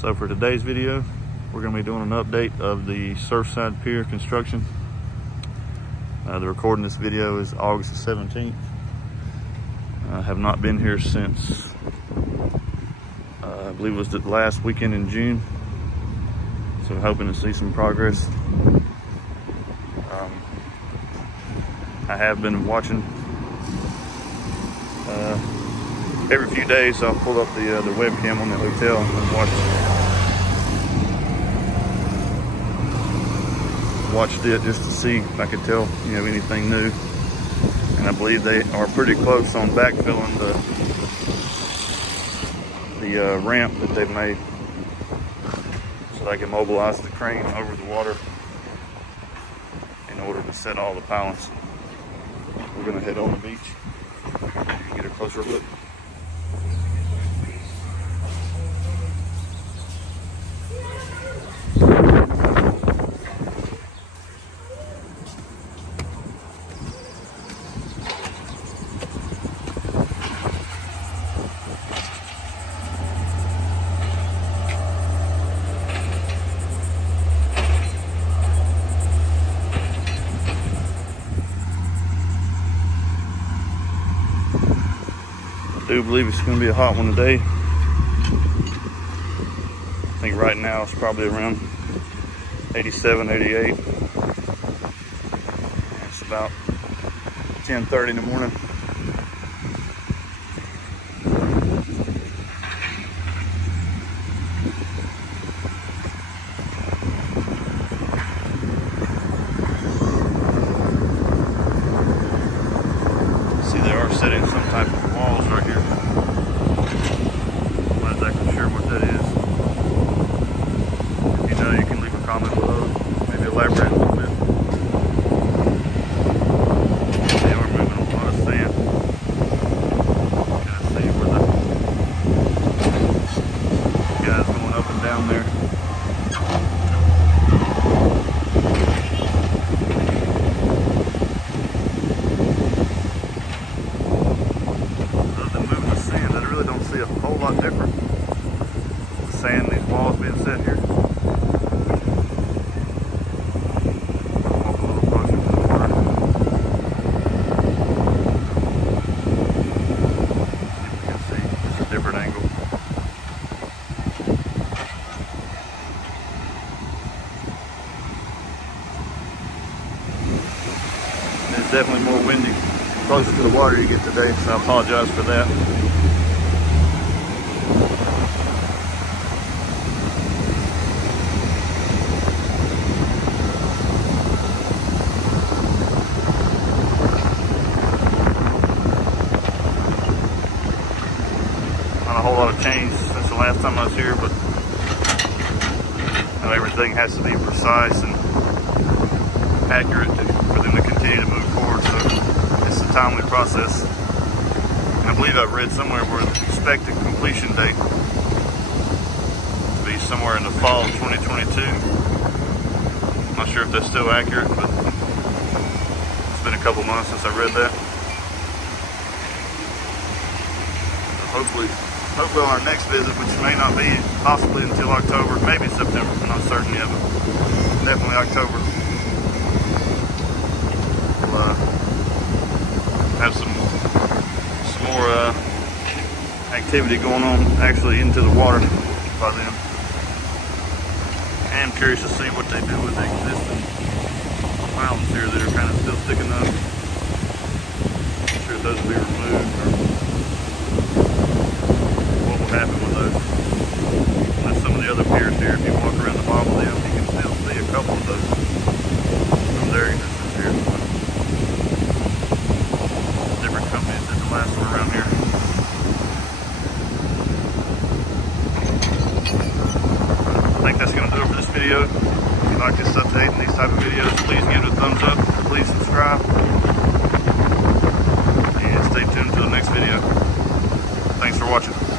So for today's video, we're going to be doing an update of the Surfside Pier construction. The recording of this video is August the 17th. I have not been here since, I believe it was the last weekend in June. So hoping to see some progress. I have been watching, every few days I'll pull up the webcam on the hotel and watched it just to see if I could tell, anything new. And I believe they are pretty close on backfilling the ramp that they've made, so they can mobilize the crane over the water in order to set all the pilings. We're gonna head on the beach and get a closer look. I do believe it's going to be a hot one today. I think right now it's probably around 87, 88. It's about 10:30 in the morning. See, they are setting some type of walls right here. I'm not exactly sure what that is. If you know, you can leave a comment below. Maybe elaborate a little bit. They are moving a lot of sand. Kind of see where the guys going up and down there. Don't see a whole lot different. The sand, these walls being set here. Walk a little closer to the water. You can see it's a different angle. It's definitely more windy closer to the water you get today, so I apologize for that. Not a whole lot of change since the last time I was here, but everything has to be precise and accurate for them to continue to move forward. So it's a timely process. And I believe I've read somewhere where the expected completion date to be somewhere in the fall of 2022. I'm not sure if that's still accurate, but it's been a couple months since I read that. So hopefully on our next visit, which may not be possibly until October, maybe September, I'm not certain yet, but definitely October, we'll have some more activity going on actually into the water by then. I am curious to see what they do with the existing mountains here that are kind of still sticking up. I'm sure those will be removed, or what will happen with those. Like some of the other piers here, if you walk around the bottom of them, you can still see a couple of those from their existence here. Different companies did the last one around here. I think that's going to do it for this video. If you like this update and these type of videos, please give it a thumbs up. Please subscribe. And stay tuned to the next video. Thanks for watching.